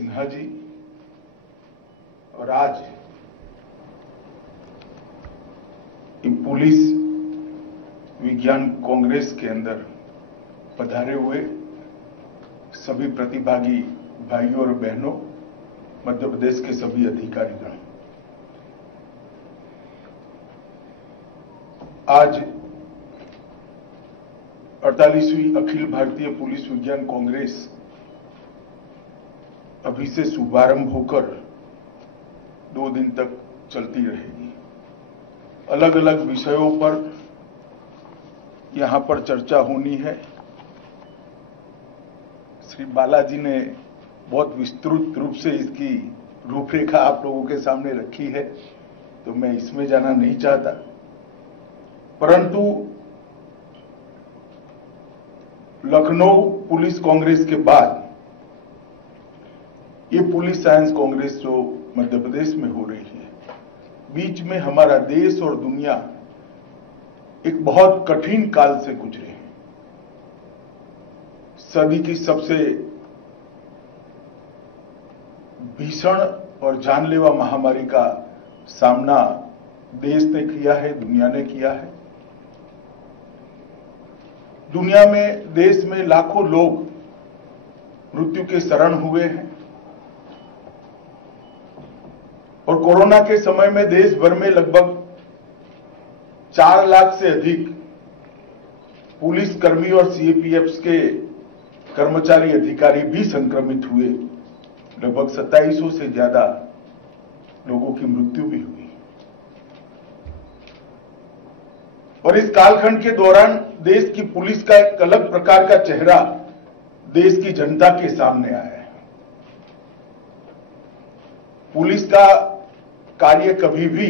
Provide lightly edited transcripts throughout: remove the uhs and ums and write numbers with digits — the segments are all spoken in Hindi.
सिन्हा जी और आज पुलिस विज्ञान कांग्रेस के अंदर पधारे हुए सभी प्रतिभागी भाइयों और बहनों, मध्य प्रदेश के सभी अधिकारीगण, आज 48वीं अखिल भारतीय पुलिस विज्ञान कांग्रेस अभी से शुभारंभ होकर 2 दिन तक चलती रहेगी। अलग अलग विषयों पर यहां पर चर्चा होनी है। श्री बालाजी ने बहुत विस्तृत रूप से इसकी रूपरेखा आप लोगों के सामने रखी है, तो मैं इसमें जाना नहीं चाहता, परंतु लखनऊ पुलिस कांग्रेस के बाद ये पुलिस साइंस कांग्रेस जो मध्य प्रदेश में हो रही है, बीच में हमारा देश और दुनिया एक बहुत कठिन काल से गुजरे हैं। सदी की सबसे भीषण और जानलेवा महामारी का सामना देश ने किया है, दुनिया ने किया है। दुनिया में, देश में लाखों लोग मृत्यु के शरण हुए हैं और कोरोना के समय में देश भर में लगभग 4 लाख से अधिक पुलिस कर्मी और सीएपीएफ के कर्मचारी अधिकारी भी संक्रमित हुए। लगभग 2700 से ज्यादा लोगों की मृत्यु भी हुई और इस कालखंड के दौरान देश की पुलिस का एक अलग प्रकार का चेहरा देश की जनता के सामने आया है। पुलिस का कार्य कभी भी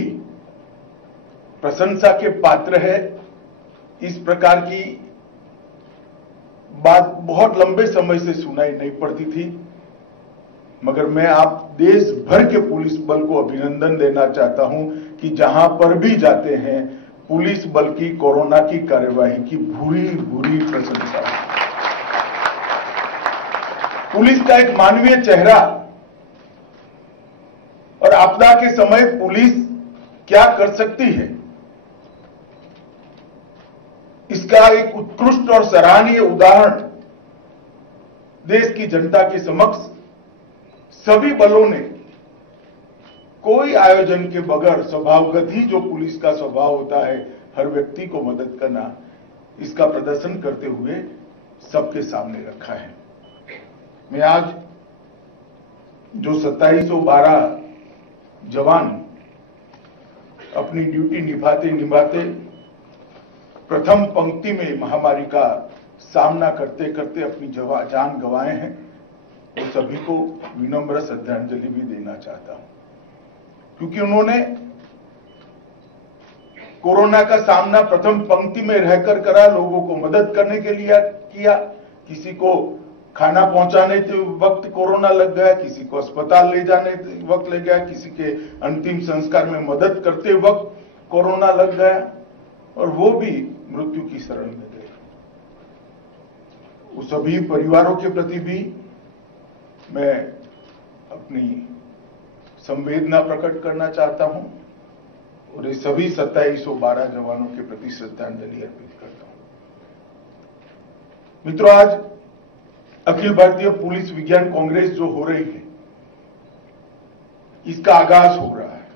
प्रशंसा के पात्र है, इस प्रकार की बात बहुत लंबे समय से सुनाई नहीं पड़ती थी, मगर मैं आप देश भर के पुलिस बल को अभिनंदन देना चाहता हूं कि जहां पर भी जाते हैं पुलिस बल की कोरोना की कार्यवाही की भूरी भूरी प्रशंसा है। पुलिस का एक मानवीय चेहरा और आपदा के समय पुलिस क्या कर सकती है, इसका एक उत्कृष्ट और सराहनीय उदाहरण देश की जनता के समक्ष सभी बलों ने कोई आयोजन के बगैर स्वभावगत ही जो पुलिस का स्वभाव होता है, हर व्यक्ति को मदद करना, इसका प्रदर्शन करते हुए सबके सामने रखा है। मैं आज जो 2712 जवान अपनी ड्यूटी निभाते निभाते प्रथम पंक्ति में महामारी का सामना करते करते अपनी जान गंवाए हैं, उन सभी को विनम्र श्रद्धांजलि भी देना चाहता हूं, क्योंकि उन्होंने कोरोना का सामना प्रथम पंक्ति में रहकर करा, लोगों को मदद करने के लिए किया। किसी को खाना पहुंचाने के वक्त कोरोना लग गया, किसी को अस्पताल ले जाने वक्त लग गया, किसी के अंतिम संस्कार में मदद करते वक्त कोरोना लग गया और वो भी मृत्यु की शरण में गए। उस सभी परिवारों के प्रति भी मैं अपनी संवेदना प्रकट करना चाहता हूं और ये सभी 2712 जवानों के प्रति श्रद्धांजलि अर्पित करता हूं। मित्रों, आज अखिल भारतीय पुलिस विज्ञान कांग्रेस जो हो रही है, इसका आगाज हो रहा है।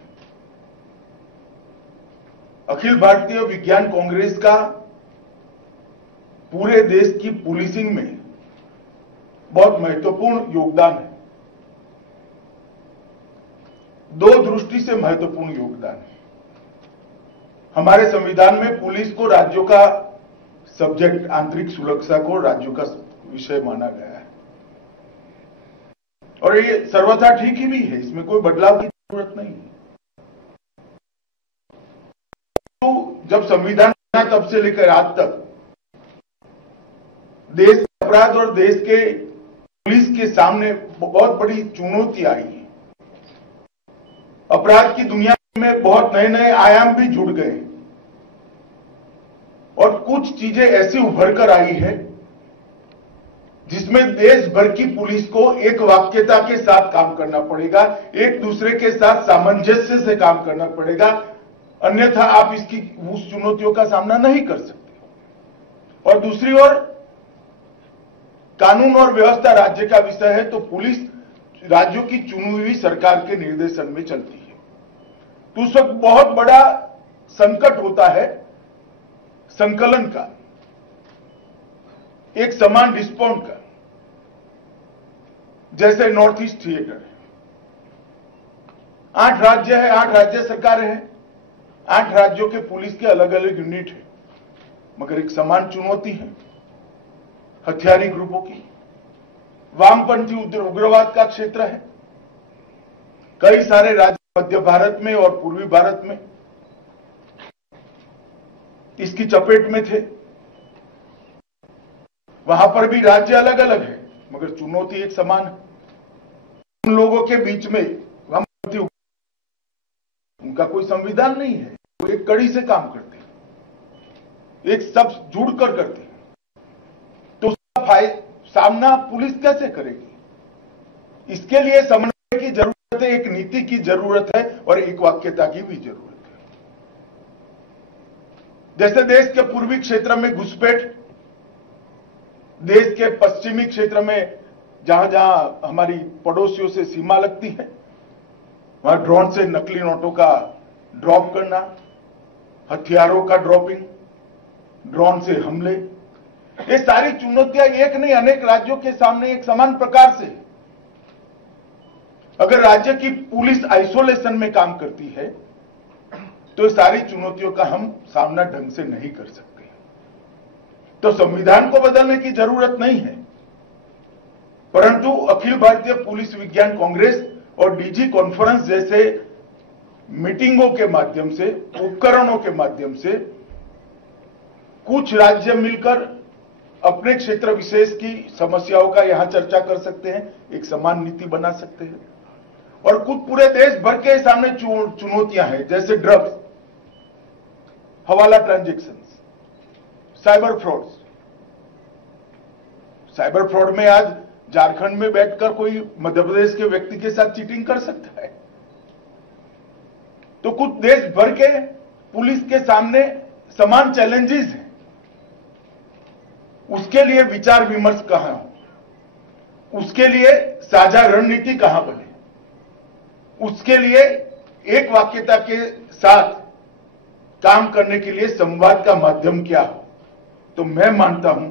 अखिल भारतीय विज्ञान कांग्रेस का पूरे देश की पुलिसिंग में बहुत महत्वपूर्ण योगदान है। 2 दृष्टि से महत्वपूर्ण योगदान है। हमारे संविधान में पुलिस को राज्यों का सब्जेक्ट, आंतरिक सुरक्षा को राज्यों का विषय माना गया है और ये सर्वथा ठीक ही भी है, इसमें कोई बदलाव की जरूरत नहीं है। तो जब संविधान बना तब से लेकर आज तक देश के अपराध और देश के पुलिस के सामने बहुत बड़ी चुनौती आई है। अपराध की दुनिया में बहुत नए नए आयाम भी जुड़ गए और कुछ चीजें ऐसी उभर कर आई है जिसमें देश भर की पुलिस को एक वाक्यता के साथ काम करना पड़ेगा, एक दूसरे के साथ सामंजस्य से काम करना पड़ेगा, अन्यथा आप इसकी उस चुनौतियों का सामना नहीं कर सकते। और दूसरी ओर कानून और व्यवस्था राज्य का विषय है, तो पुलिस राज्यों की चुनी हुई सरकार के निर्देशन में चलती है। तो उस वक्त बहुत बड़ा संकट होता है संकलन का, एक समान रिस्पॉन्ड का। जैसे नॉर्थ ईस्ट थिएटर है, 8 राज्य है, 8 राज्य सरकारें हैं, 8 राज्यों के पुलिस के अलग अलग यूनिट है, मगर एक समान चुनौती है हथियारी ग्रुपों की। वामपंथी उग्रवाद का क्षेत्र है, कई सारे राज्य मध्य भारत में और पूर्वी भारत में इसकी चपेट में थे। वहां पर भी राज्य अलग अलग है, मगर चुनौती एक समान है। उन लोगों के बीच में वामपंथी उनका कोई संविधान नहीं है, वो एक कड़ी से काम करते हैं, एक सब जुड़कर करते हैं। तो उसका सामना पुलिस कैसे करेगी? इसके लिए समन्वय की जरूरत है, एक नीति की जरूरत है और एक वाक्यता की भी जरूरत है। जैसे देश के पूर्वी क्षेत्र में घुसपैठ, देश के पश्चिमी क्षेत्र में जहां जहां हमारी पड़ोसियों से सीमा लगती है, वहां ड्रोन से नकली नोटों का ड्रॉप करना, हथियारों का ड्रॉपिंग, ड्रोन से हमले, ये सारी चुनौतियां एक नहीं अनेक राज्यों के सामने एक समान प्रकार से। अगर राज्य की पुलिस आइसोलेशन में काम करती है तो सारी चुनौतियों का हम सामना ढंग से नहीं कर सकते। तो संविधान को बदलने की जरूरत नहीं है, परंतु अखिल भारतीय पुलिस विज्ञान कांग्रेस और डीजी कॉन्फ्रेंस जैसे मीटिंगों के माध्यम से, उपकरणों के माध्यम से कुछ राज्य मिलकर अपने क्षेत्र विशेष की समस्याओं का यहां चर्चा कर सकते हैं, एक समान नीति बना सकते हैं। और कुछ पूरे देश भर के सामने चुनौतियां हैं, जैसे ड्रग्स, हवाला transactions, cyber frauds. Cyber fraud में आज झारखंड में बैठकर कोई मध्य प्रदेश के व्यक्ति के साथ चीटिंग कर सकता है। तो कुछ देश भर के पुलिस के सामने समान चैलेंजेस हैं, उसके लिए विचार विमर्श कहां हो, उसके लिए साझा रणनीति कहां बने, उसके लिए एक वाक्यता के साथ काम करने के लिए संवाद का माध्यम क्या हो। तो मैं मानता हूं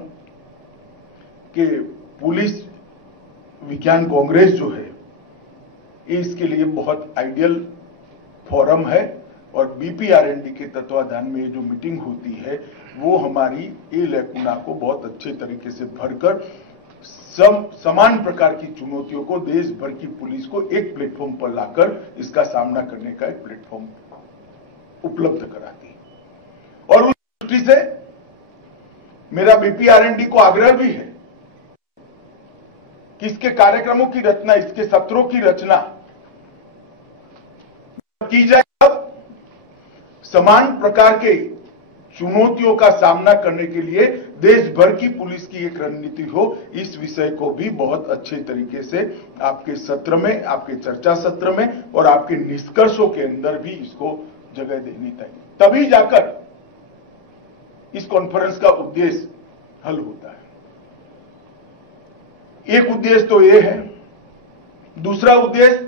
कि पुलिस विज्ञान कांग्रेस जो है, इसके लिए बहुत आइडियल फोरम है। और बीपीआरएनडी के तत्वाधान में जो मीटिंग होती है, वो हमारी ये लैकुना को बहुत अच्छे तरीके से भरकर समान प्रकार की चुनौतियों को देश भर की पुलिस को एक प्लेटफॉर्म पर लाकर इसका सामना करने का एक प्लेटफॉर्म उपलब्ध कराती है। और उस दृष्टि से मेरा बीपीआरएनडी को आग्रह भी है कि इसके कार्यक्रमों की रचना, इसके सत्रों की रचना की जाए, समान प्रकार के चुनौतियों का सामना करने के लिए देश भर की पुलिस की एक रणनीति हो। इस विषय को भी बहुत अच्छे तरीके से आपके सत्र में, आपके चर्चा सत्र में और आपके निष्कर्षों के अंदर भी इसको जगह देनी चाहिए, तभी जाकर इस कॉन्फ्रेंस का उद्देश्य हल होता है। एक उद्देश्य तो ये है। दूसरा उद्देश्य,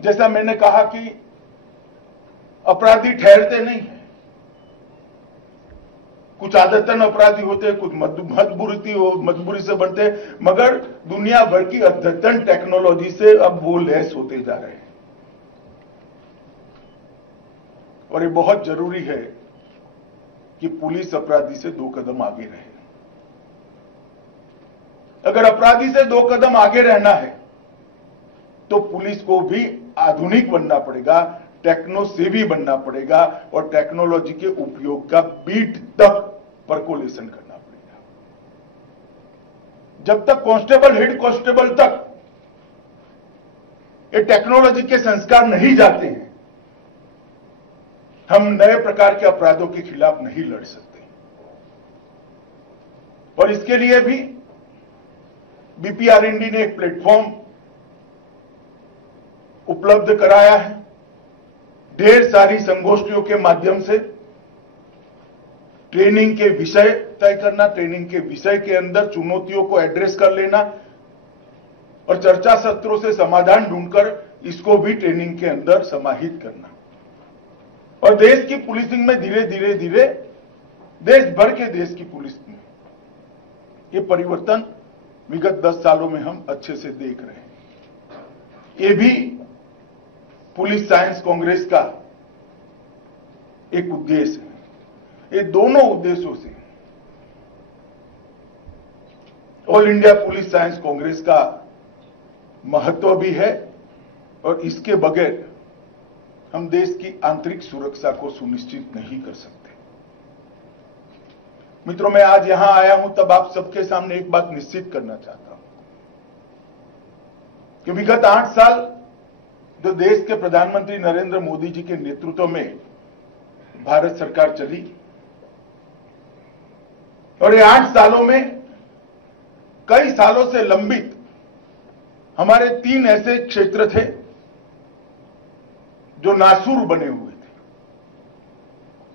जैसा मैंने कहा कि अपराधी ठहरते नहीं है, कुछ आदतन अपराधी होते हैं, कुछ मजबूरी से बनते हैं, मगर दुनिया भर की अद्यतन टेक्नोलॉजी से अब वो लैस होते जा रहे हैं। और ये बहुत जरूरी है कि पुलिस अपराधी से 2 कदम आगे रहे। अगर अपराधी से 2 कदम आगे रहना है तो पुलिस को भी आधुनिक बनना पड़ेगा, टेक्नो सेवी बनना पड़ेगा और टेक्नोलॉजी के उपयोग का बीट तक परकोलेशन करना पड़ेगा। जब तक कांस्टेबल, हेड कांस्टेबल तक ये टेक्नोलॉजी के संस्कार नहीं जाते हैं, हम नए प्रकार के अपराधों के खिलाफ नहीं लड़ सकते। और इसके लिए भी बीपीआरएनडी ने एक प्लेटफॉर्म उपलब्ध कराया है। ढेर सारी संगोष्ठियों के माध्यम से ट्रेनिंग के विषय तय करना, ट्रेनिंग के विषय के अंदर चुनौतियों को एड्रेस कर लेना और चर्चा सत्रों से समाधान ढूंढकर इसको भी ट्रेनिंग के अंदर समाहित करना। और देश की पुलिसिंग में धीरे धीरे धीरे देश भर के देश की पुलिस में ये परिवर्तन विगत 10 सालों में हम अच्छे से देख रहे हैं। ये भी पुलिस साइंस कांग्रेस का एक उद्देश्य है। ये दोनों उद्देश्यों से all India police science Congress का महत्व भी है और इसके बगैर हम देश की आंतरिक सुरक्षा को सुनिश्चित नहीं कर सकते। मित्रों, मैं आज यहां आया हूं तब आप सबके सामने एक बात निश्चित करना चाहता हूं कि विगत 8 साल जो देश के प्रधानमंत्री नरेंद्र मोदी जी के नेतृत्व में भारत सरकार चली और ये 8 सालों में कई सालों से लंबित हमारे 3 ऐसे क्षेत्र थे जो नासूर बने हुए थे,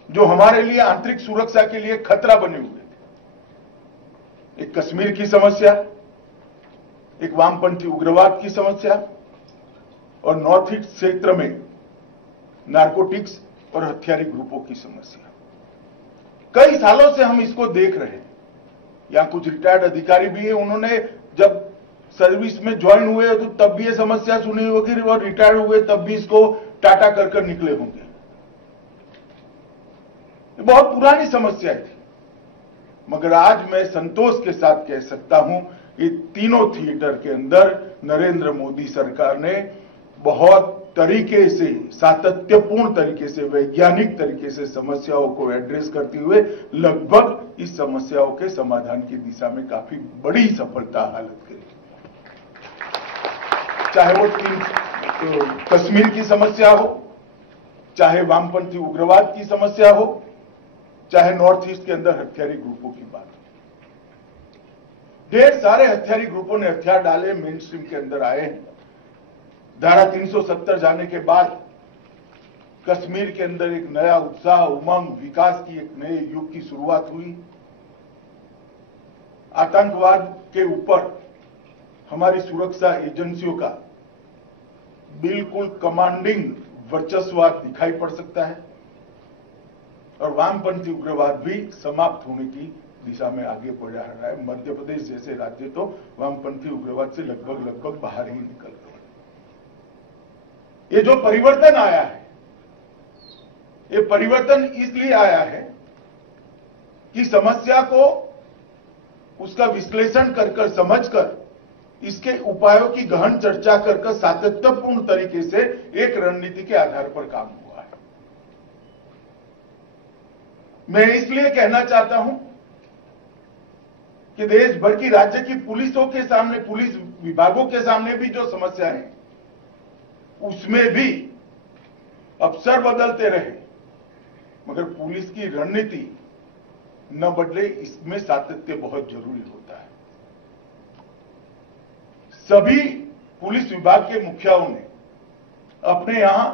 जो हमारे लिए आंतरिक सुरक्षा के लिए खतरा बने हुए थे। एक कश्मीर की समस्या, एक वामपंथी उग्रवाद की समस्या और नॉर्थ ईस्ट क्षेत्र में नारकोटिक्स और हथियारी ग्रुपों की समस्या। कई सालों से हम इसको देख रहे हैं। यहां कुछ रिटायर्ड अधिकारी भी है, उन्होंने जब सर्विस में ज्वाइन हुए तो तब भी ये समस्या सुनी होगी और रिटायर हुए तब भी इसको टाटा कर निकले होंगे। बहुत पुरानी समस्या थी, मगर आज मैं संतोष के साथ कह सकता हूं ये तीनों थिएटर के अंदर नरेंद्र मोदी सरकार ने बहुत तरीके से, सातत्यपूर्ण तरीके से, वैज्ञानिक तरीके से समस्याओं को एड्रेस करते हुए लगभग इस समस्याओं के समाधान की दिशा में काफी बड़ी सफलता हासिल करी। चाहे वो कश्मीर की समस्या हो, चाहे वामपंथी उग्रवाद की समस्या हो, चाहे नॉर्थ ईस्ट के अंदर हथियारी ग्रुपों की बात हो। ढेर सारे हथियारी ग्रुपों ने हथियार डाले, मेन स्ट्रीम के अंदर आए हैं। धारा 370 जाने के बाद कश्मीर के अंदर एक नया उत्साह, उमंग, विकास की एक नए युग की शुरुआत हुई। आतंकवाद के ऊपर हमारी सुरक्षा एजेंसियों का बिल्कुल कमांडिंग वर्चस्व दिखाई पड़ सकता है और वामपंथी उग्रवाद भी समाप्त होने की दिशा में आगे बढ़ रहा है। मध्य प्रदेश जैसे राज्य तो वामपंथी उग्रवाद से लगभग बाहर ही निकल गए। ये जो परिवर्तन आया है, ये परिवर्तन इसलिए आया है कि समस्या को उसका विश्लेषण कर समझकर इसके उपायों की गहन चर्चा कर सातत्यपूर्ण तरीके से एक रणनीति के आधार पर काम हुआ है। मैं इसलिए कहना चाहता हूं कि देश भर की राज्य की पुलिसों के सामने, पुलिस विभागों के सामने भी जो समस्या है उसमें भी अफसर बदलते रहे मगर पुलिस की रणनीति न बदले, इसमें सातत्य बहुत जरूरी होता है। सभी पुलिस विभाग के मुखियाओं ने अपने यहां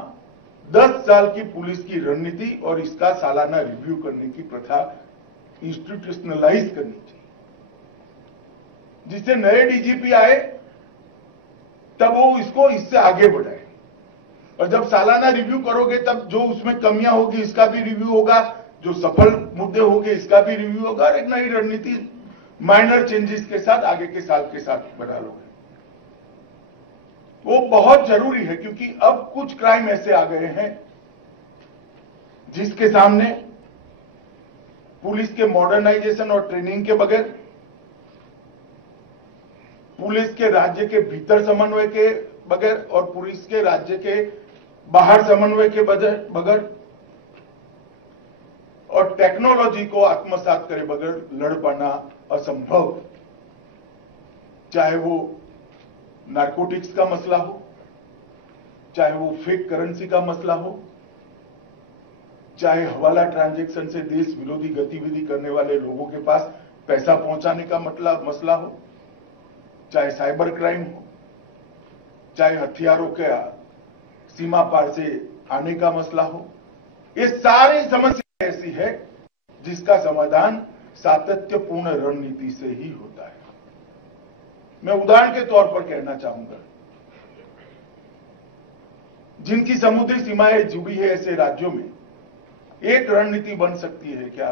10 साल की पुलिस की रणनीति और इसका सालाना रिव्यू करने की प्रथा इंस्टीट्यूशनलाइज करनी चाहिए, जिससे नए डीजीपी आए तब वो इसको इससे आगे बढ़ाए। और जब सालाना रिव्यू करोगे तब जो उसमें कमियां होगी इसका भी रिव्यू होगा, जो सफल मुद्दे होंगे इसका भी रिव्यू होगा और एक नई रणनीति माइनर चेंजेस के साथ आगे के साल के साथ बढ़ा लोगे। वो बहुत जरूरी है क्योंकि अब कुछ क्राइम ऐसे आ गए हैं जिसके सामने पुलिस के मॉडर्नाइजेशन और ट्रेनिंग के बगैर, पुलिस के राज्य के भीतर समन्वय के बगैर और पुलिस के राज्य के बाहर समन्वय के बगैर और टेक्नोलॉजी को आत्मसात करे बगैर लड़ पाना असंभव। चाहे वो नारकोटिक्स का मसला हो, चाहे वो फेक करेंसी का मसला हो, चाहे हवाला ट्रांजैक्शन से देश विरोधी गतिविधि करने वाले लोगों के पास पैसा पहुंचाने का मसला हो, चाहे साइबर क्राइम हो, चाहे हथियारों के सीमा पार से आने का मसला हो, ये सारी समस्या ऐसी है जिसका समाधान सातत्यपूर्ण रणनीति से ही होता है। मैं उदाहरण के तौर पर कहना चाहूंगा, जिनकी समुद्री सीमाएं जुड़ी है ऐसे राज्यों में एक रणनीति बन सकती है क्या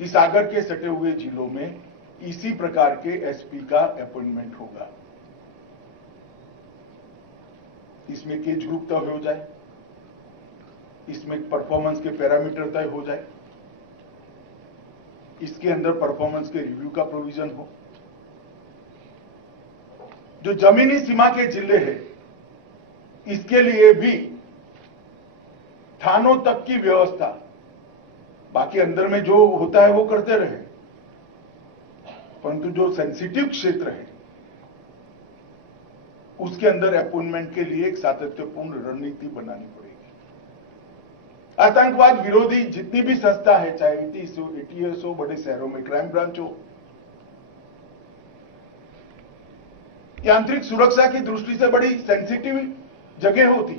कि सागर के सटे हुए जिलों में इसी प्रकार के एसपी का अपॉइंटमेंट होगा। इसमें केज ग्रुप तय हो जाए, इसमें परफॉर्मेंस के पैरामीटर तय हो जाए, इसके अंदर परफॉर्मेंस के रिव्यू का प्रोविजन हो। जो जमीनी सीमा के जिले हैं इसके लिए भी थानों तक की व्यवस्था, बाकी अंदर में जो होता है वो करते रहे, परंतु जो सेंसिटिव क्षेत्र है उसके अंदर अपॉइंटमेंट के लिए एक सातत्यपूर्ण रणनीति बनानी पड़ेगी। आतंकवाद विरोधी जितनी भी संस्था है, चाहे एटीएस हो, बड़े शहरों में क्राइम ब्रांच हो, आंतरिक सुरक्षा की दृष्टि से बड़ी सेंसिटिव जगह होती,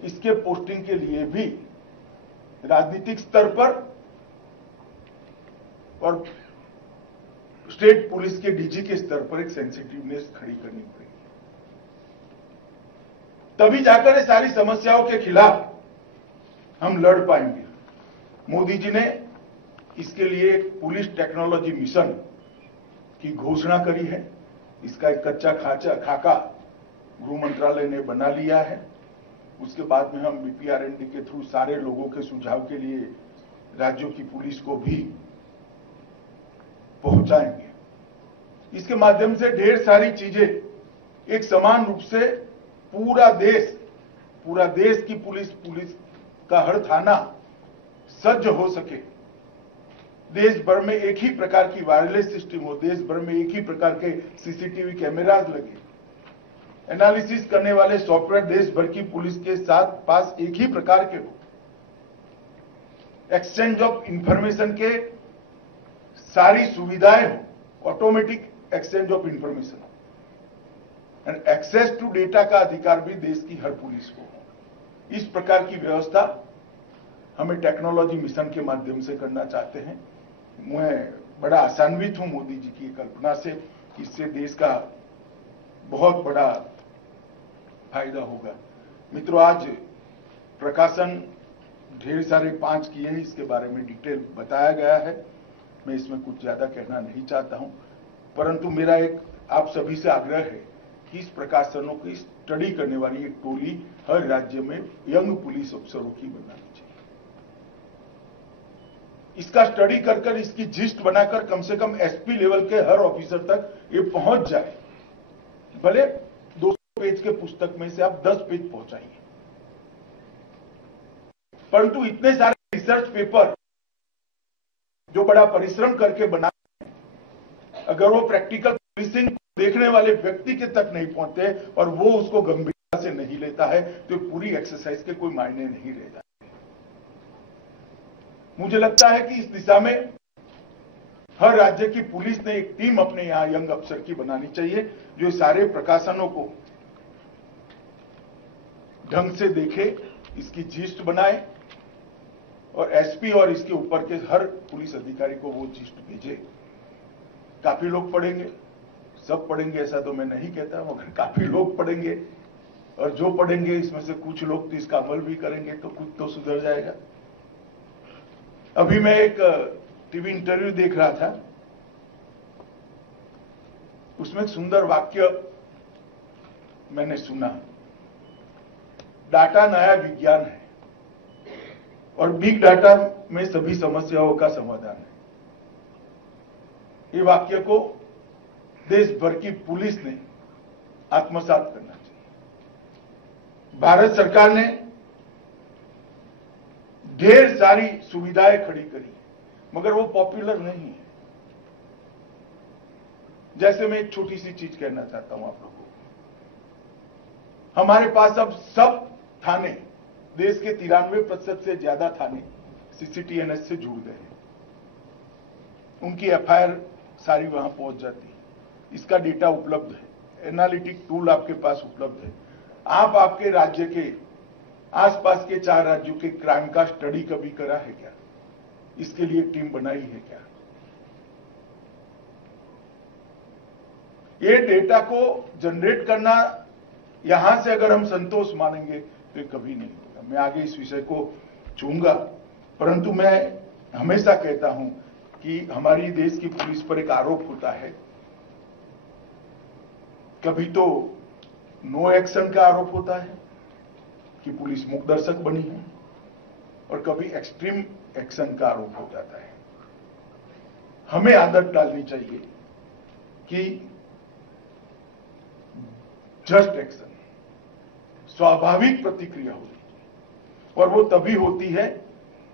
इसके पोस्टिंग के लिए भी राजनीतिक स्तर पर और स्टेट पुलिस के डीजी के स्तर पर एक सेंसिटिवनेस खड़ी करनी पड़ेगी। तभी जाकर ये सारी समस्याओं के खिलाफ हम लड़ पाएंगे। मोदी जी ने इसके लिए एक पुलिस टेक्नोलॉजी मिशन की घोषणा करी है। इसका एक कच्चा खाका गृह मंत्रालय ने बना लिया है। उसके बाद में हम बीपीआरएनडी के थ्रू सारे लोगों के सुझाव के लिए राज्यों की पुलिस को भी पहुंचाएंगे। इसके माध्यम से ढेर सारी चीजें एक समान रूप से पूरा देश की पुलिस का हर थाना सज्ज हो सके, देश भर में एक ही प्रकार की वायरलेस सिस्टम हो, देश भर में एक ही प्रकार के सीसीटीवी कैमराज लगे, एनालिसिस करने वाले सॉफ्टवेयर देश भर की पुलिस के साथ पास एक ही प्रकार के हो, एक्सचेंज ऑफ इंफॉर्मेशन के सारी सुविधाएं हो, automatic exchange of information and access to data का अधिकार भी देश की हर पुलिस को हो। इस प्रकार की व्यवस्था हमें टेक्नोलॉजी मिशन के माध्यम से करना चाहते हैं। मैं बड़ा आशान्वित हूं मोदी जी की कल्पना से, इससे देश का बहुत बड़ा फायदा होगा। मित्रों, आज प्रकाशन ढेर सारे 5 किए हैं, इसके बारे में डिटेल बताया गया है। मैं इसमें कुछ ज्यादा कहना नहीं चाहता हूं, परंतु मेरा एक आप सभी से आग्रह है कि इस प्रकाशनों की स्टडी करने वाली एक टोली हर राज्य में यंग पुलिस अफसरों की बनानी चाहिए। इसका स्टडी कर इसकी जिस्ट बनाकर कम से कम एसपी लेवल के हर ऑफिसर तक ये पहुंच जाए। भले 200 पेज के पुस्तक में से आप 10 पेज पहुंचाइए, परंतु इतने सारे रिसर्च पेपर जो बड़ा परिश्रम करके बना, अगर वो प्रैक्टिकल पुलिसिंग देखने वाले व्यक्ति के तक नहीं पहुंचते और वो उसको गंभीरता से नहीं लेता है, तो पूरी एक्सरसाइज के कोई मायने नहीं रहता। मुझे लगता है कि इस दिशा में हर राज्य की पुलिस ने एक टीम अपने यहां यंग अफसर की बनानी चाहिए, जो सारे प्रकाशनों को ढंग से देखे, इसकी जिस्ट बनाए और एसपी और इसके ऊपर के हर पुलिस अधिकारी को वो जिस्ट भेजे। काफी लोग पढ़ेंगे, सब पढ़ेंगे ऐसा तो मैं नहीं कहता, मगर काफी लोग पढ़ेंगे और जो पढ़ेंगे इसमें से कुछ लोग तो इसका अमल भी करेंगे तो कुछ तो सुधर जाएगा। अभी मैं एक टीवी इंटरव्यू देख रहा था, उसमें एक सुंदर वाक्य मैंने सुना, डाटा नया विज्ञान है और बिग डाटा में सभी समस्याओं का समाधान है। ये वाक्य को देश भर की पुलिस ने आत्मसात करना चाहिए। भारत सरकार ने ढेर सारी सुविधाएं खड़ी करी, मगर वो पॉपुलर नहीं है। जैसे मैं एक छोटी सी चीज कहना चाहता हूं आप लोगों को, हमारे पास अब सब थाने, देश के 93% से ज्यादा थाने सीसीटीएनएस से जुड़ गए हैं। उनकी एफआईआर सारी वहां पहुंच जाती है। इसका डेटा उपलब्ध है, एनालिटिक टूल आपके पास उपलब्ध है। आप आपके राज्य के आसपास के 4 राज्यों के क्राइम का स्टडी कभी करा है क्या? इसके लिए टीम बनाई है क्या? ये डेटा को जनरेट करना, यहां से अगर हम संतोष मानेंगे तो ये कभी नहीं होगा। मैं आगे इस विषय को छूंगा, परंतु मैं हमेशा कहता हूं कि हमारी देश की पुलिस पर एक आरोप होता है, कभी तो नो एक्शन का आरोप होता है कि पुलिस मूक दर्शक बनी है, और कभी एक्सट्रीम एक्शन का आरोप हो जाता है। हमें आदत डालनी चाहिए कि जस्ट एक्शन, स्वाभाविक प्रतिक्रिया होती है, और वो तभी होती है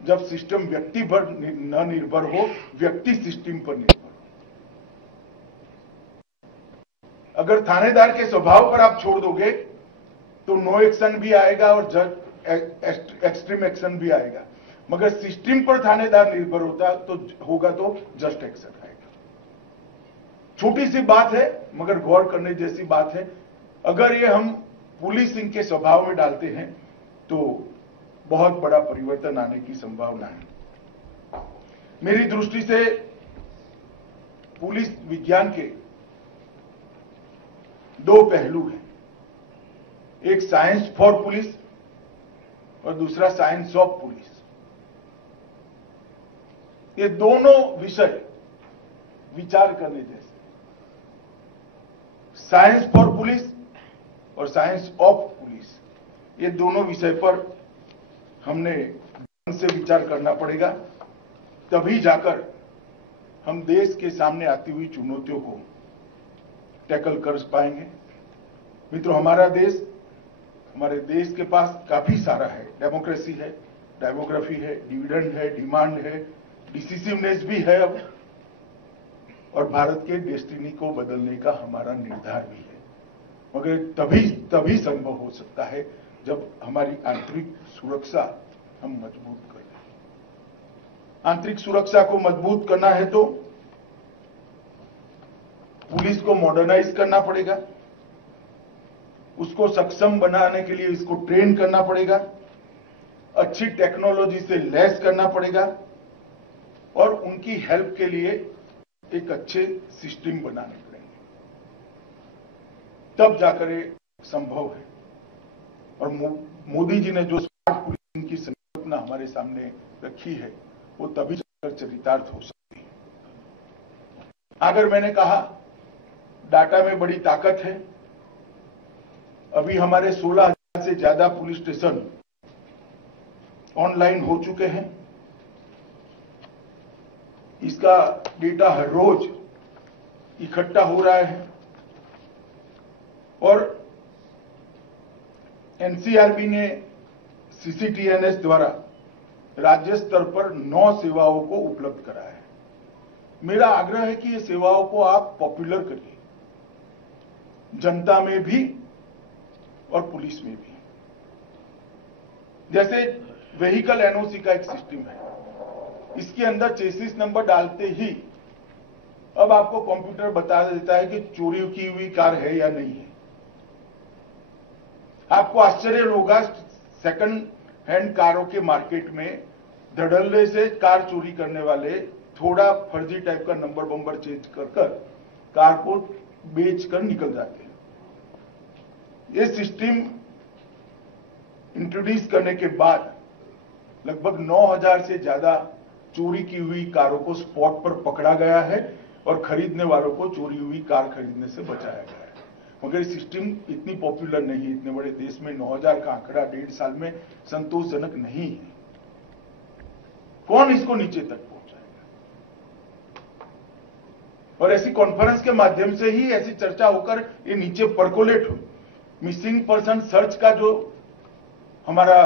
जब सिस्टम व्यक्ति पर न निर्भर हो, व्यक्ति सिस्टम पर निर्भर हो। अगर थानेदार के स्वभाव पर आप छोड़ दोगे तो नो एक्शन भी आएगा और एक्सट्रीम एक्शन भी आएगा, मगर सिस्टम पर थानेदार निर्भर होगा तो जस्ट एक्शन आएगा। छोटी सी बात है मगर गौर करने जैसी बात है। अगर ये हम पुलिसिंग के स्वभाव में डालते हैं तो बहुत बड़ा परिवर्तन आने की संभावना है। मेरी दृष्टि से पुलिस विज्ञान के 2 पहलू हैं, एक साइंस फॉर पुलिस और दूसरा साइंस ऑफ पुलिस। ये दोनों विषय विचार करने जैसे, साइंस फॉर पुलिस और साइंस ऑफ पुलिस, ये दोनों विषय पर हमने ढंग से विचार करना पड़ेगा, तभी जाकर हम देश के सामने आती हुई चुनौतियों को टैकल कर पाएंगे। मित्रों, हमारे देश के पास काफी सारा है, डेमोक्रेसी है, डेमोग्राफी है, डिविडेंड है, डिमांड है, डिसिसिवनेस भी है अब, और भारत के डेस्टिनी को बदलने का हमारा निर्धार भी है। मगर तभी संभव हो सकता है जब हमारी आंतरिक सुरक्षा हम मजबूत करें। आंतरिक सुरक्षा को मजबूत करना है तो पुलिस को मॉडर्नाइज करना पड़ेगा, उसको सक्षम बनाने के लिए इसको ट्रेन करना पड़ेगा, अच्छी टेक्नोलॉजी से लैस करना पड़ेगा, और उनकी हेल्प के लिए एक अच्छे सिस्टम बनाने पड़ेंगे, तब जाकर ये संभव है। और मोदी जी ने जो स्मार्ट पुलिसिंग की संकल्पना हमारे सामने रखी है वो तभी जाकर चरितार्थ हो सकती है। अगर मैंने कहा डाटा में बड़ी ताकत है, अभी हमारे 16,000 से ज्यादा पुलिस स्टेशन ऑनलाइन हो चुके हैं। इसका डेटा हर रोज इकट्ठा हो रहा है, और एनसीआरबी ने सीसीटीएनएस द्वारा राज्य स्तर पर 9 सेवाओं को उपलब्ध कराया है। मेरा आग्रह है कि ये सेवाओं को आप पॉपुलर करिए, जनता में भी और पुलिस में भी। जैसे व्हीकल एनओसी का एक सिस्टम है, इसके अंदर चेसिस नंबर डालते ही अब आपको कंप्यूटर बता देता है कि चोरी की हुई कार है या नहीं है। आपको आश्चर्य होगा, सेकंड हैंड कारों के मार्केट में धड़ल्ले से कार चोरी करने वाले थोड़ा फर्जी टाइप का नंबर बम्बर चेंज कर कार को बेचकर निकल जाते हैं। ये सिस्टम इंट्रोड्यूस करने के बाद लगभग 9,000 से ज्यादा चोरी की हुई कारों को स्पॉट पर पकड़ा गया है, और खरीदने वालों को चोरी हुई कार खरीदने से बचाया गया है। मगर ये सिस्टम इतनी पॉपुलर नहीं है, इतने बड़े देश में 9,000 का आंकड़ा 1.5 साल में संतोषजनक नहीं है। कौन इसको नीचे तक पहुंचाएगा? और ऐसी कॉन्फ्रेंस के माध्यम से ही ऐसी चर्चा होकर ये नीचे परकोलेट हुई। मिसिंग पर्सन सर्च का जो हमारा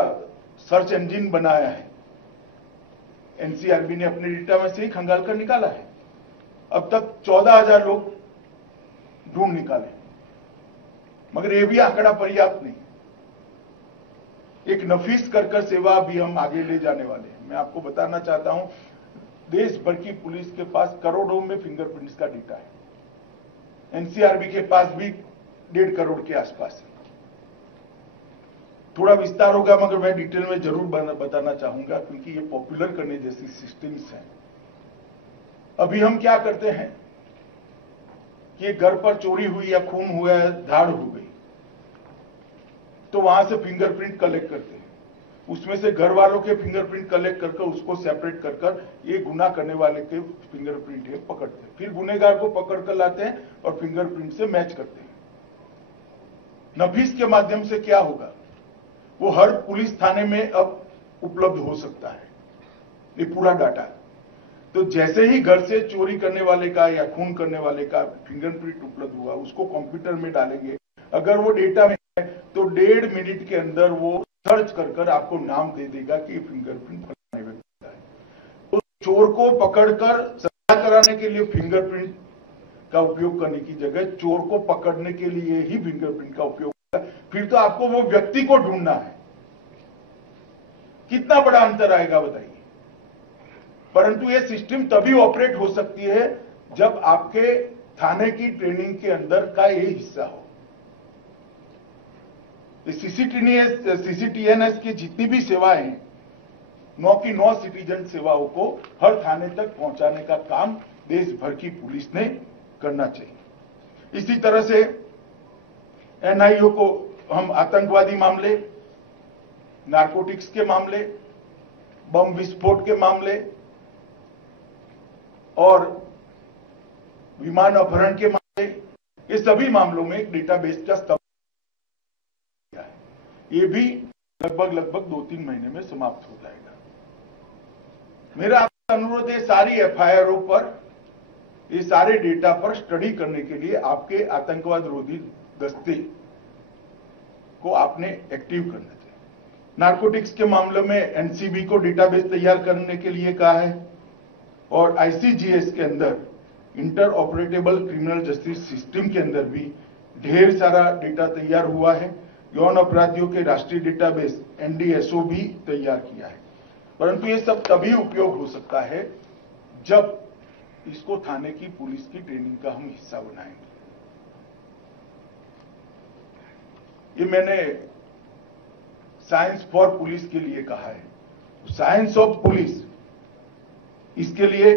सर्च इंजन बनाया है, एनसीआरबी ने अपने डेटा में से ही खंगाल कर निकाला है। अब तक 14,000 लोग ढूंढ निकाले, मगर ये भी आंकड़ा पर्याप्त नहीं। एक नफीस कर सेवा भी हम आगे ले जाने वाले हैं। मैं आपको बताना चाहता हूं, देश भर की पुलिस के पास करोड़ों में फिंगरप्रिंट्स का डेटा है। एनसीआरबी के पास भी 1.5 करोड़ के आसपास है। थोड़ा विस्तार होगा मगर मैं डिटेल में जरूर बताना चाहूंगा क्योंकि ये पॉपुलर करने जैसी सिस्टम्स हैं। अभी हम क्या करते हैं कि घर पर चोरी हुई या खून हुआ है, धाड़ हो गई, तो वहां से फिंगरप्रिंट कलेक्ट करते हैं, उसमें से घर वालों के फिंगरप्रिंट कलेक्ट करके उसको सेपरेट कर ये गुनाह करने वाले के फिंगरप्रिंट है पकड़ते हैं, फिर गुनेगार को पकड़ कर लाते हैं और फिंगरप्रिंट से मैच करते हैं। नफीस के माध्यम से क्या होगा, वो हर पुलिस थाने में अब उपलब्ध हो सकता है ये पूरा डाटा। तो जैसे ही घर से चोरी करने वाले का या खून करने वाले का फिंगरप्रिंट उपलब्ध हुआ, उसको कंप्यूटर में डालेंगे, अगर वो डेटा में है तो 1.5 मिनट के अंदर वो सर्च कर आपको नाम दे देगा कि फिंगरप्रिंट फलाने व्यक्ति का है। तो चोर को पकड़कर सजा कराने के लिए फिंगरप्रिंट का उपयोग करने की जगह चोर को पकड़ने के लिए ही फिंगरप्रिंट का उपयोग होगा। फिर तो आपको वो व्यक्ति को ढूंढना है, कितना बड़ा अंतर आएगा बताइए। परंतु ये सिस्टम तभी ऑपरेट हो सकती है जब आपके थाने की ट्रेनिंग के अंदर का ये हिस्सा हो। सीसीटीएनएस की जितनी भी सेवाएं हैं, 9 की 9 सिटीजन सेवाओं को हर थाने तक पहुंचाने का काम देश भर की पुलिस ने करना चाहिए। इसी तरह से एनआईओ को हम आतंकवादी मामले, नारकोटिक्स के मामले, बम विस्फोट के मामले और विमान अपहरण के मामले, ये सभी मामलों में एक डेटाबेस का स्तंभ है। ये भी लगभग 2-3 महीने में समाप्त हो जाएगा। मेरा आपका अनुरोध है, सारी एफआईआरों पर, ये सारे डेटा पर स्टडी करने के लिए आपके आतंकवाद विरोधी दस्ते को आपने एक्टिव करना चाहिए। नारकोटिक्स के मामले में एनसीबी को डेटाबेस तैयार करने के लिए कहा है और आईसीजीएस के अंदर inter operable criminal justice system के अंदर भी ढेर सारा डेटा तैयार हुआ है। यौन अपराधियों के राष्ट्रीय डेटाबेस एनडीएसओ भी तैयार किया है। परंतु ये सब तभी उपयोग हो सकता है जब इसको थाने की पुलिस की ट्रेनिंग का हम हिस्सा बनाएंगे। ये मैंने साइंस फॉर पुलिस के लिए कहा है। साइंस ऑफ पुलिस, इसके लिए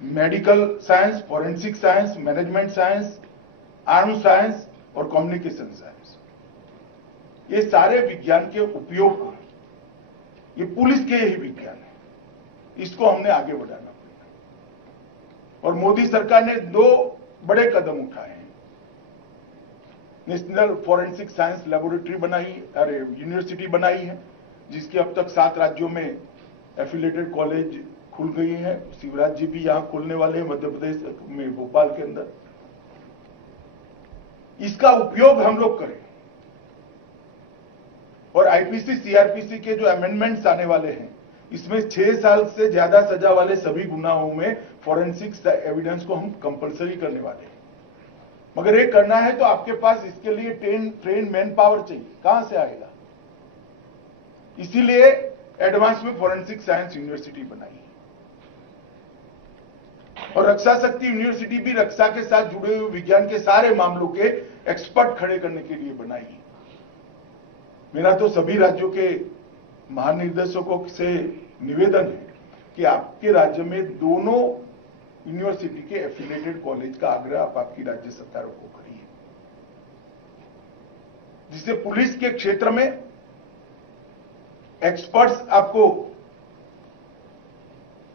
medical science, forensic science, management science, arm science और कम्युनिकेशन साइंस, ये सारे विज्ञान के उपयोग, ये पुलिस के ही विज्ञान है, इसको हमने आगे बढ़ाना पड़ेगा। और मोदी सरकार ने 2 बड़े कदम उठाए हैं। National forensic science laboratory university बनाई है, जिसकी अब तक 7 राज्यों में एफिलिएटेड कॉलेज खुल गई है। शिवराज जी भी यहां खोलने वाले हैं, मध्य प्रदेश में भोपाल के अंदर। इसका उपयोग हम लोग करें और आईपीसी सीआरपीसी के जो अमेंडमेंट्स आने वाले हैं, इसमें 6 साल से ज्यादा सजा वाले सभी गुनाहों में फॉरेंसिक एविडेंस को हम कंपलसरी करने वाले हैं। मगर ये करना है तो आपके पास इसके लिए ट्रेन मैन पावर चाहिए, कहां से आएगा? इसीलिए एडवांस में फॉरेंसिक साइंस यूनिवर्सिटी बनाई है और रक्षा शक्ति यूनिवर्सिटी भी रक्षा के साथ जुड़े हुए विज्ञान के सारे मामलों के एक्सपर्ट खड़े करने के लिए बनाई है। मेरा तो सभी राज्यों के महानिर्देशकों से निवेदन है कि आपके राज्य में दोनों यूनिवर्सिटी के एफिलिएटेड कॉलेज का आग्रह आप आपकी राज्य सरकारों को करिए, जिससे पुलिस के क्षेत्र में एक्सपर्ट्स आपको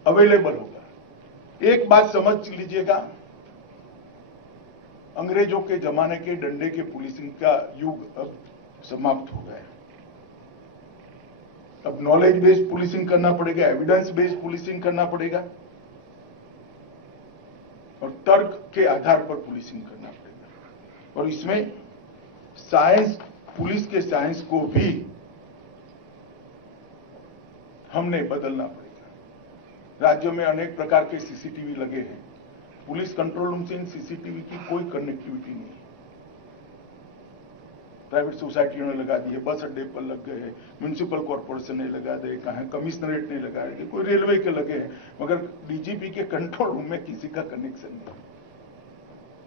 अवेलेबल होगा। एक बात समझ लीजिएगा, अंग्रेजों के जमाने के डंडे के पुलिसिंग का युग अब समाप्त हो गया है। अब नॉलेज बेस्ड पुलिसिंग करना पड़ेगा, एविडेंस बेस्ड पुलिसिंग करना पड़ेगा और तर्क के आधार पर पुलिसिंग करना पड़ेगा। और इसमें साइंस, पुलिस के साइंस को भी हमने बदलना पड़ेगा। राज्यों में अनेक प्रकार के सीसीटीवी लगे हैं, पुलिस कंट्रोल रूम से इन सीसीटीवी की कोई कनेक्टिविटी नहीं है। प्राइवेट सोसाइटियों ने लगा दी है, बस अड्डे पर लग गए हैं, म्यूनिसिपल कॉर्पोरेशन ने लगा दिए, कहीं कमिश्नरेट ने लगा दिए, कोई रेलवे के लगे हैं, मगर डीजीपी के कंट्रोल रूम में किसी का कनेक्शन नहीं।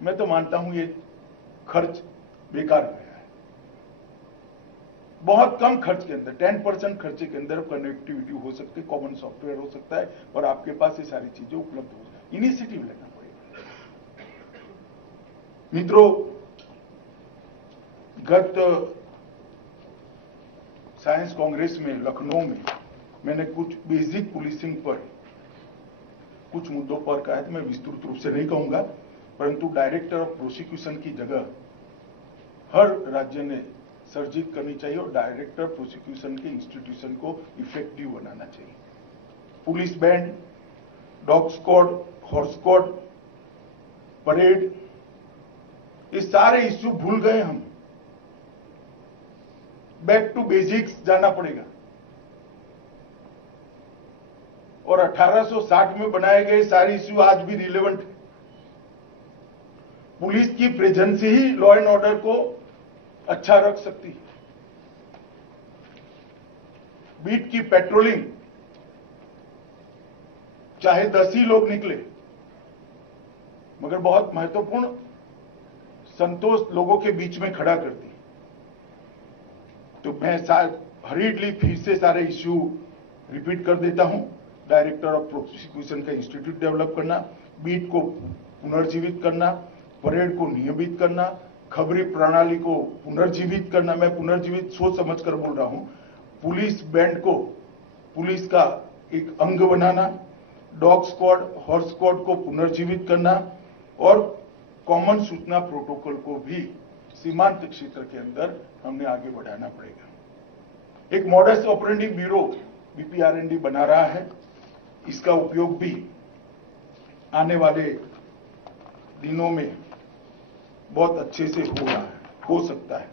मैं तो मानता हूं ये खर्च बेकार गया है। बहुत कम खर्च के अंदर 10% खर्चे के अंदर कनेक्टिविटी हो सकती है, कॉमन सॉफ्टवेयर हो सकता है और आपके पास ये सारी चीजें उपलब्ध हो जाए। इनिशिएटिव लेना पड़ेगा। मित्रों, गत साइंस कांग्रेस में लखनऊ में मैंने कुछ बेसिक पुलिसिंग पर कुछ मुद्दों पर कहा था। मैं विस्तृत रूप से नहीं कहूंगा, परंतु डायरेक्टर ऑफ प्रोसिक्यूशन की जगह हर राज्य ने सर्जित करनी चाहिए और डायरेक्टर ऑफ प्रोसिक्यूशन के इंस्टीट्यूशन को इफेक्टिव बनाना चाहिए। Police band, dog squad, horse squad, parade, ये सारे इश्यू भूल गए हम। बैक टू बेसिक्स जाना पड़ेगा। और 1860 में बनाए गए सारे इश्यू आज भी रिलेवेंट है। पुलिस की presence he law and order को अच्छा रख सकती है। बीट की पेट्रोलिंग, चाहे 10 ही लोग निकले, मगर बहुत महत्वपूर्ण संतोष लोगों के बीच में खड़ा करती है। तो मैं हरीडली फिर से सारे इश्यू रिपीट कर देता हूं। डायरेक्टर ऑफ प्रोसिक्यूशन का इंस्टीट्यूट डेवलप करना, बीट को पुनर्जीवित करना, परेड को नियमित करना, खबरी प्रणाली को पुनर्जीवित करना। मैं पुनर्जीवित सोच समझ कर बोल रहा हूं। पुलिस बैंड को पुलिस का एक अंग बनाना, डॉग स्क्वाड, हॉर्स स्क्वाड को पुनर्जीवित करना और कॉमन सूचना प्रोटोकॉल को भी सीमांत क्षेत्र के अंदर हमने आगे बढ़ाना पड़ेगा। एक मॉडस ऑपरेंडी ब्यूरो बीपीआरएनडी बना रहा है। इसका उपयोग भी आने वाले दिनों में बहुत अच्छे से हो सकता है।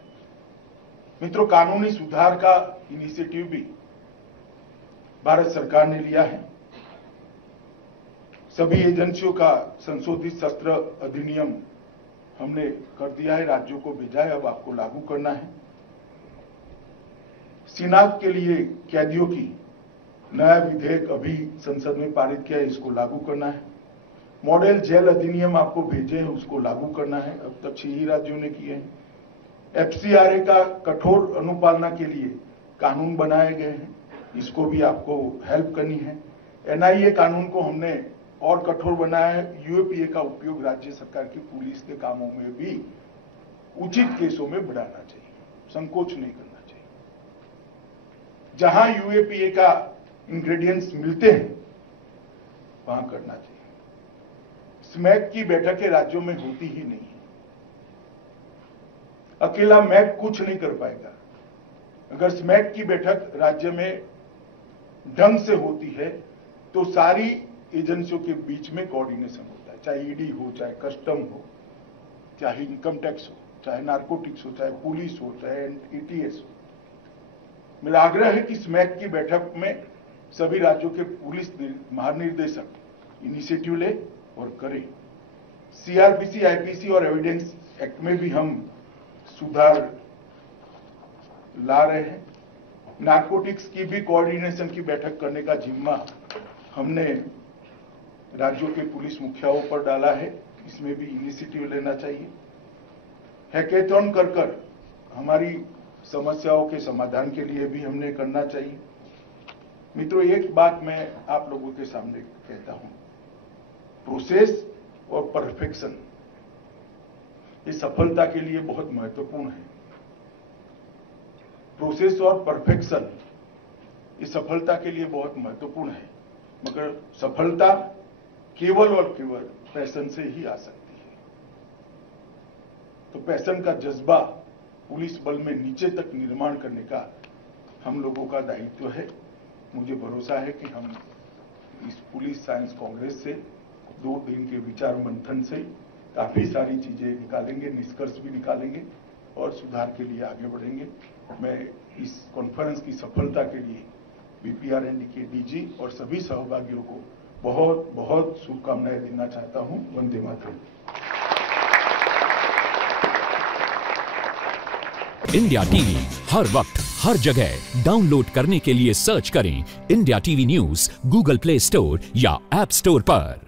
मित्रों, कानूनी सुधार का इनिशिएटिव भी भारत सरकार ने लिया है। सभी एजेंसियों का संशोधित शस्त्र अधिनियम हमने कर दिया है, राज्यों को भेजा है, अब आपको लागू करना है। सिनाग के लिए कैदियों की नया विधेयक अभी संसद में पारित किया है, इसको लागू करना है। मॉडल जेल अधिनियम आपको भेजे हैं, उसको लागू करना है। अब तक 6 ही राज्यों ने किए हैं। एफसीआरए का कठोर अनुपालना के लिए कानून बनाए गए हैं, इसको भी आपको हेल्प करनी है। एनआईए कानून को हमने और कठोर बनाया है। यूएपीए का उपयोग राज्य सरकार की पुलिस के कामों में भी उचित केसों में बढ़ाना चाहिए, संकोच नहीं करना चाहिए। जहां यूएपीए का इंग्रेडिएंट्स मिलते हैं वहां करना चाहिए। स्मैक की बैठकें राज्यों में होती ही नहीं है। अकेला मैक कुछ नहीं कर पाएगा। अगर स्मैक की बैठक राज्य में ढंग से होती है तो सारी एजेंसियों के बीच में कोऑर्डिनेशन होता है, चाहे ईडी हो, चाहे कस्टम हो, चाहे इनकम टैक्स हो, चाहे नार्कोटिक्स हो, चाहे पुलिस हो, चाहे एटीएस हो। मेरा आग्रह है कि स्मैक की बैठक में सभी राज्यों के पुलिस महानिर्देशक इनिशिएटिव ले और करें। सीआरपीसी, आईपीसी और एविडेंस एक्ट में भी हम सुधार ला रहे हैं। नार्कोटिक्स की भी कोऑर्डिनेशन की बैठक करने का जिम्मा हमने राज्यों के पुलिस मुखियाओं पर डाला है, इसमें भी इनिशिएटिव लेना चाहिए। हैकेथॉन कर हमारी समस्याओं के समाधान के लिए भी हमने करना चाहिए। मित्रों, एक बात मैं आप लोगों के सामने कहता हूं, प्रोसेस और परफेक्शन ये सफलता के लिए बहुत महत्वपूर्ण है। प्रोसेस और परफेक्शन ये सफलता के लिए बहुत महत्वपूर्ण है, मगर सफलता केवल और केवल पैशन से ही आ सकती है। तो पैशन का जज्बा पुलिस बल में नीचे तक निर्माण करने का हम लोगों का दायित्व है। मुझे भरोसा है कि हम इस पुलिस साइंस कांग्रेस से 2 दिन के विचार मंथन से काफी सारी चीजें निकालेंगे, निष्कर्ष भी निकालेंगे और सुधार के लिए आगे बढ़ेंगे। मैं इस कॉन्फ्रेंस की सफलता के लिए बीपीआरएनडी के डीजी और सभी सहभागियों को बहुत बहुत शुभकामनाएं देना चाहता हूं। वंदे मातरम। इंडिया टीवी हर वक्त हर जगह डाउनलोड करने के लिए सर्च करें India TV news Google play store या ऐप स्टोर पर।